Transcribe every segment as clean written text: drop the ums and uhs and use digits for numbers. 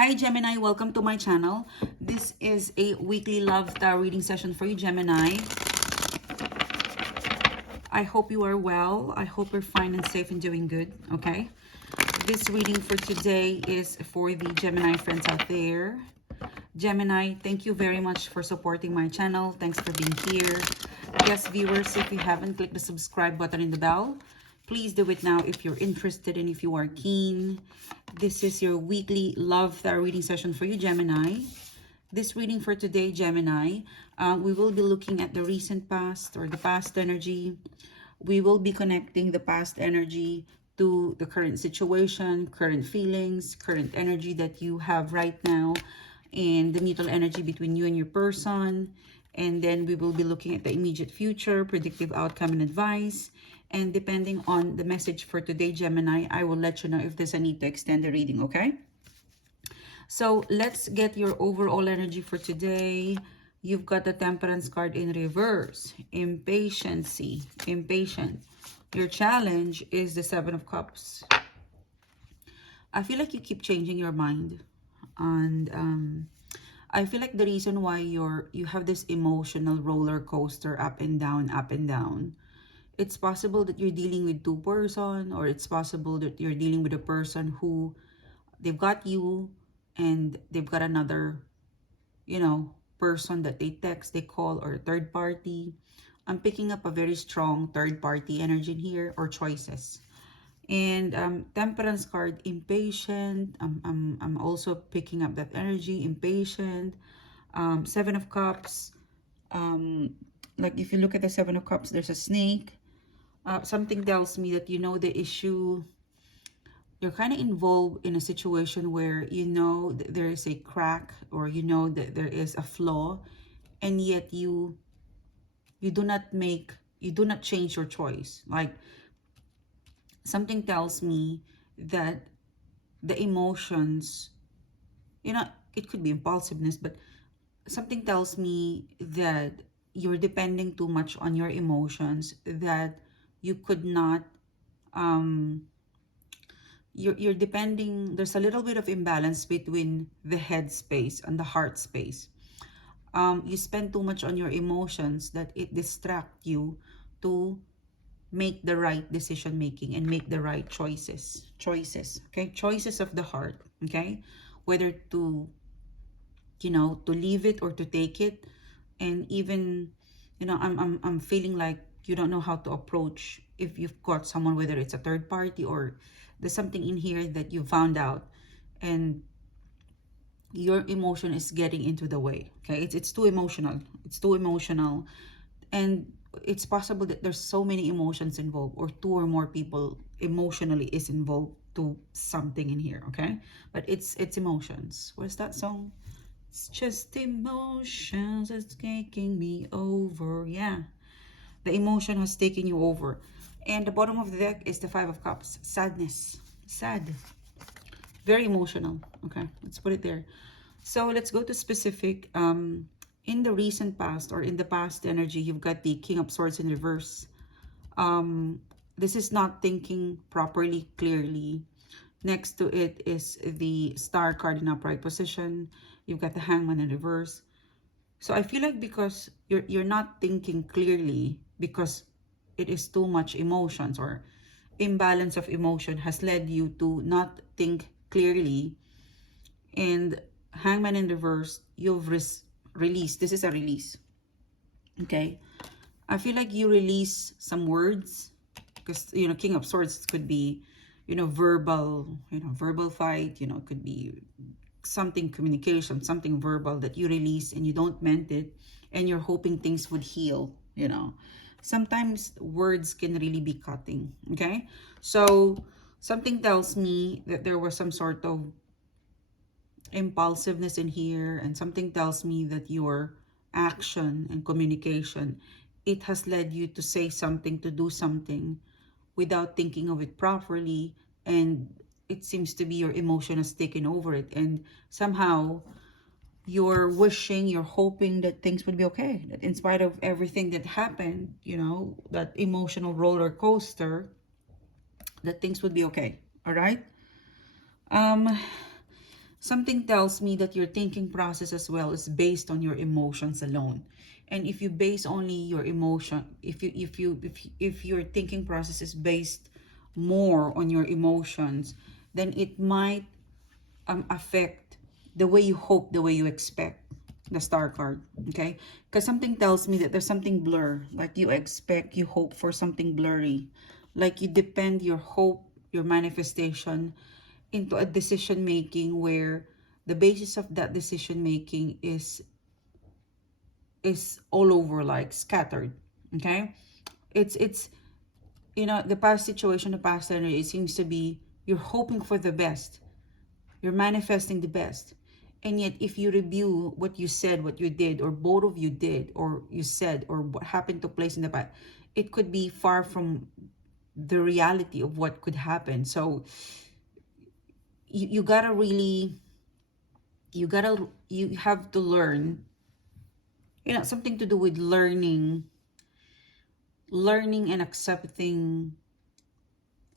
Hi Gemini, welcome to my channel. This is a weekly love tarot reading session for you, Gemini. I hope you are well. I hope you're fine and safe and doing good, okay? This reading for today is for the Gemini friends out there. Gemini, thank you very much for supporting my channel. Thanks for being here. Yes, viewers, if you haven't clicked the subscribe button and the bell, please do it now if you're interested and if you are keen. This is your weekly love tarot reading session for you, Gemini. This reading for today, Gemini, we will be looking at the recent past or the past energy. We will be connecting the past energy to the current situation, current feelings, current energy that you have right now, and the mutual energy between you and your person. And then we will be looking at the immediate future, predictive outcome and advice. And depending on the message for today, Gemini, I will let you know if there's a need to extend the reading, okay? So let's get your overall energy for today. You've got the Temperance card in reverse. Impatient. Your challenge is the Seven of Cups. I feel like you keep changing your mind. And I feel like the reason why you have this emotional roller coaster up and down. It's possible that you're dealing with two person, or it's possible that you're dealing with a person who they've got you and they've got another, person that they text, they call, or third party. I'm picking up a very strong third party energy in here, or choices. And Temperance card, impatient. I'm also picking up that energy, impatient. Seven of Cups. Like if you look at the Seven of Cups, there's a snake. Something tells me that the issue. You're kind of involved in a situation where that there is a crack, or that there is a flaw, and yet you do not change your choice. Like, something tells me that the emotions, it could be impulsiveness, but something tells me that you're depending too much on your emotions, that you could not, you're depending, there's a little bit of imbalance between the head space and the heart space. You spend too much on your emotions that it distracts you to make the right decision making and make the right choices, okay? Choices of the heart, okay? Whether to, to leave it or to take it. And even, I'm feeling like you don't know how to approach if you've got someone, whether it's a third party or there's something in here that you found out and your emotion is getting into the way, okay? It's too emotional. And it's possible that there's so many emotions involved, or two or more people emotionally is involved to something in here, okay? But it's emotions. What is that song? It's just emotions that's taking me over. Yeah, the emotion has taken you over. And the bottom of the deck is the Five of Cups. Sadness. Sad. Very emotional. Okay, let's put it there. So let's go to specific. In the recent past, or in the past energy, you've got the King of Swords in reverse. This is not thinking properly, clearly. Next to it is the Star card in upright position. You've got the Hangman in reverse. So I feel like because you're not thinking clearly, because it is too much emotions, or imbalance of emotion has led you to not think clearly. And Hangman in reverse, you've released. This is a release, okay? I feel like you release some words, because King of Swords could be verbal, verbal fight, it could be something communication, something verbal that you release and you don't meant it, and you're hoping things would heal. Sometimes words can really be cutting, okay? So something tells me that there was some sort of impulsiveness in here, and something tells me that your action and communication, it has led you to say something, to do something without thinking of it properly, and it seems to be your emotion has taken over it, and somehow you're wishing, you're hoping that things would be okay, that in spite of everything that happened, that emotional roller coaster, that things would be okay. All right. Something tells me that your thinking process as well is based on your emotions alone. And if you base only your emotion, if your thinking process is based more on your emotions, then it might affect the way you hope, the way you expect. The star card, okay? Because something tells me that there's something blur, like you expect, you hope for something blurry, like you depend your hope, your manifestation into a decision making where the basis of that decision making is all over, like scattered. Okay, it's you know, the past situation, the past energy, it seems to be you're hoping for the best, you're manifesting the best, and yet if you review what you said, what you did, or both of you did, or you said, or what happened to place in the past, it could be far from the reality of what could happen. So you gotta really, you have to learn, you know, something to do with learning and accepting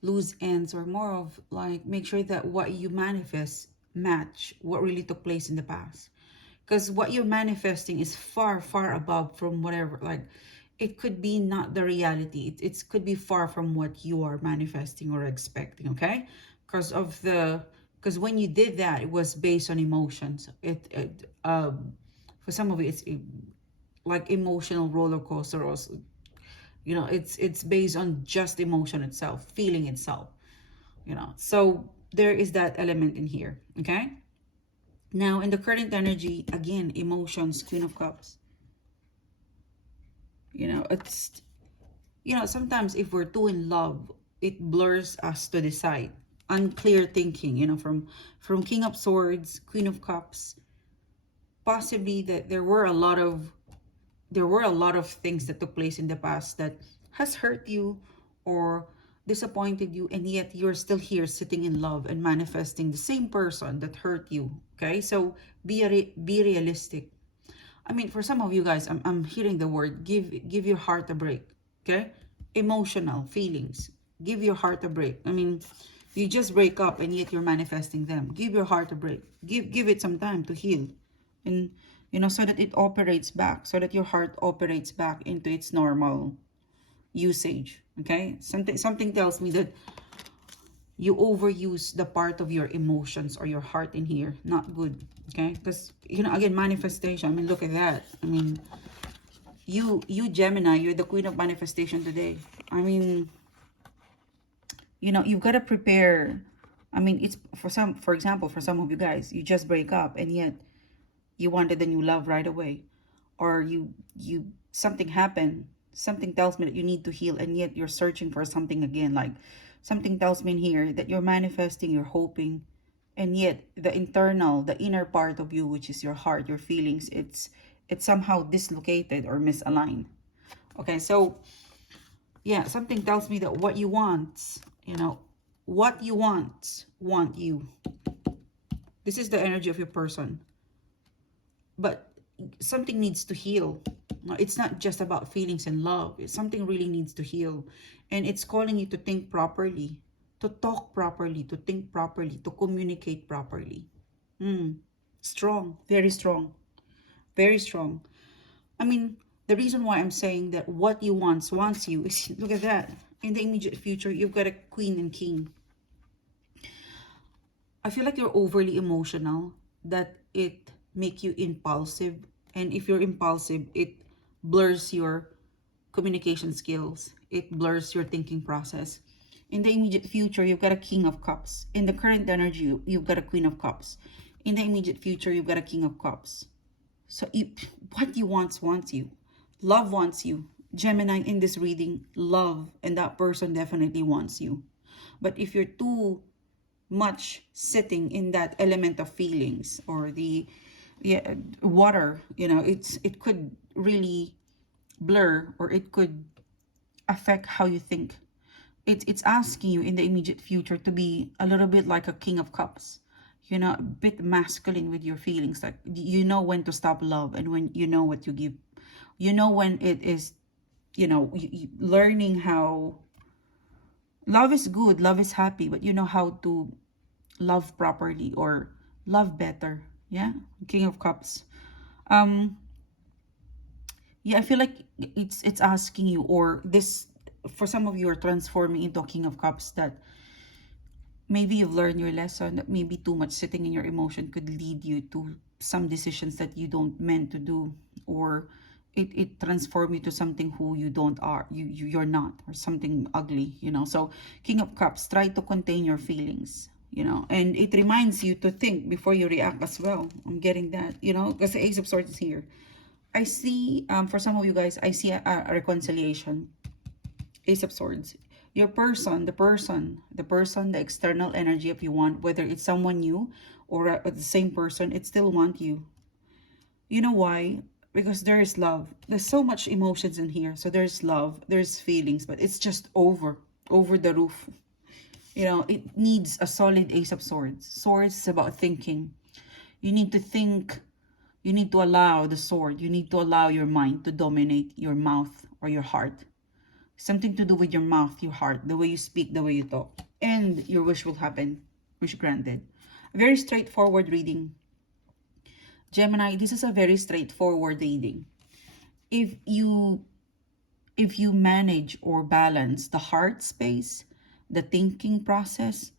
loose ends, or more of like make sure that what you manifest match what really took place in the past, because what you're manifesting is far far above from whatever, like it could be not the reality, it could be far from what you are manifesting or expecting. Okay, because of the, because when you did that, it was based on emotions. For some of it, it's like emotional roller coaster, or you know, it's based on just emotion itself, feeling itself, you know. So there is that element in here. Okay, now in the current energy, again, emotions, Queen of Cups. You know, it's, you know, sometimes if we're too in love, it blurs us to decide, unclear thinking, you know, from King of Swords, Queen of Cups, possibly that there were a lot of things that took place in the past that has hurt you or disappointed you, and yet you're still here sitting in love and manifesting the same person that hurt you. Okay, so be realistic. I mean, for some of you guys, I'm hearing the word give your heart a break. Okay, emotional feelings, give your heart a break. I mean, you just break up and yet you're manifesting them. Give your heart a break. Give it some time to heal, and you know, so that it operates back, so that your heart operates back into its normal usage. Okay, something tells me that you overuse the part of your emotions or your heart in here. Not good. Okay, because you know, again, manifestation, I mean, look at that. I mean, you Gemini, you're the queen of manifestation today. I mean, you know, you've got to prepare. I mean, it's for example, for some of you guys, you just break up and yet you wanted a new love right away, or you something happened, something tells me that you need to heal, and yet you're searching for something again. Like something tells me in here that you're manifesting, you're hoping, and yet the inner part of you, which is your heart, your feelings, it's somehow dislocated or misaligned. Okay, so yeah, something tells me that what you want, you know, what you want you. This is the energy of your person, but something needs to heal. No, it's not just about feelings and love. Something really needs to heal, and it's calling you to think properly, to talk properly, to think properly, to communicate properly. Strong, very strong, very strong. I mean, the reason why I'm saying that what you wants you is, look at that. In the immediate future, you've got a queen and king. I feel like you're overly emotional, that it make you impulsive. And if you're impulsive, it blurs your communication skills. It blurs your thinking process. In the immediate future, you've got a King of Cups. In the current energy, you've got a Queen of Cups. In the immediate future, you've got a King of Cups. So what you wants you. Love wants you. Gemini, in this reading, love, and that person definitely wants you. But if you're too much sitting in that element of feelings, or the water, you know, it could really blur, or it could affect how you think. It's asking you in the immediate future to be a little bit like a King of Cups, you know, a bit masculine with your feelings. Like, you know when to stop love, and when you know what you give, you know when it is, you know, learning how love is good, love is happy, but you know how to love properly, or love better. Yeah, King of Cups. Yeah, I feel like it's asking you, or this, for some of you are transforming into a King of Cups, that maybe you've learned your lesson, that maybe too much sitting in your emotion could lead you to some decisions that you don't meant to do, or it transform you to something who you don't are, you're not, or something ugly, you know. So King of Cups, try to contain your feelings, you know, and it reminds you to think before you react as well. I'm getting that, you know, because the Ace of Swords is here. I see, for some of you guys, I see a reconciliation. Ace of Swords. Your person, the external energy, if you want, whether it's someone new or the same person, it still want you. You know why? Because there is love. There's so much emotions in here. So there's love, there's feelings, but it's just over the roof. You know, it needs a solid Ace of Swords. Swords is about thinking. You need to think. You need to allow the sword. You need to allow your mind to dominate your mouth or your heart. Something to do with your mouth, your heart, the way you speak, the way you talk. And your wish will happen. Wish granted. A very straightforward reading. Gemini, this is a very straightforward reading. If you manage or balance the heart space, the thinking process,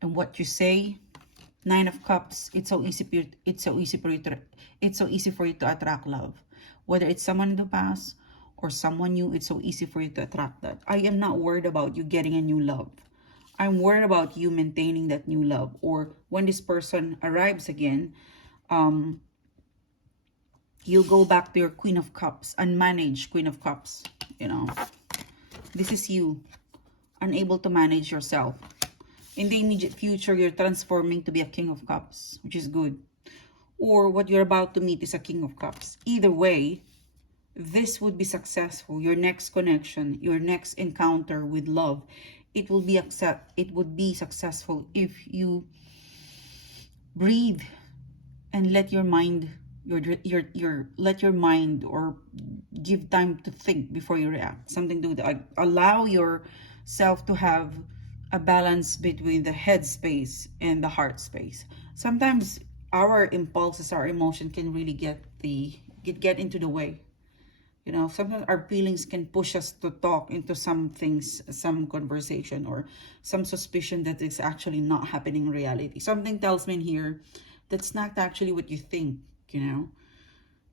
and what you say, 9 of Cups, it's so easy for you to attract love. Whether it's someone in the past or someone new, it's so easy for you to attract that. I am not worried about you getting a new love. I'm worried about you maintaining that new love, or when this person arrives again, you'll go back to your Queen of Cups, unmanaged Queen of Cups, you know. This is you, unable to manage yourself. In the immediate future, you're transforming to be a King of Cups, which is good. Or what you're about to meet is a King of Cups. Either way, this would be successful. Your next connection, your next encounter with love, it would be successful if you breathe and let your mind let your mind, or give time to think before you react. Something to do that. Allow yourself to have a balance between the head space and the heart space. Sometimes our impulses, our emotion can really get into the way. You know, sometimes our feelings can push us to talk into some things, some conversation, or some suspicion that is actually not happening in reality. Something tells me in here that's not actually what you think, you know.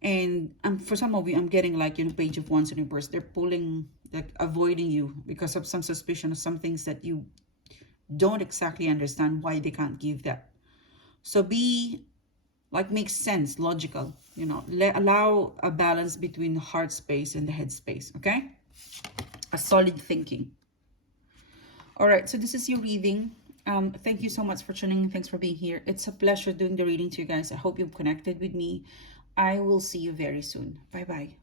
And for some of you, I'm getting like, you know, Page of Wands in reverse. They're pulling, like, avoiding you because of some suspicion of some things that you don't exactly understand why they can't give that. So be like, makes sense, logical, you know. Allow a balance between the heart space and the head space, okay? A solid thinking. All right, so this is your reading. Thank you so much for tuning in. Thanks for being here. It's a pleasure doing the reading to you guys. I hope you've connected with me. I will see you very soon. Bye-bye.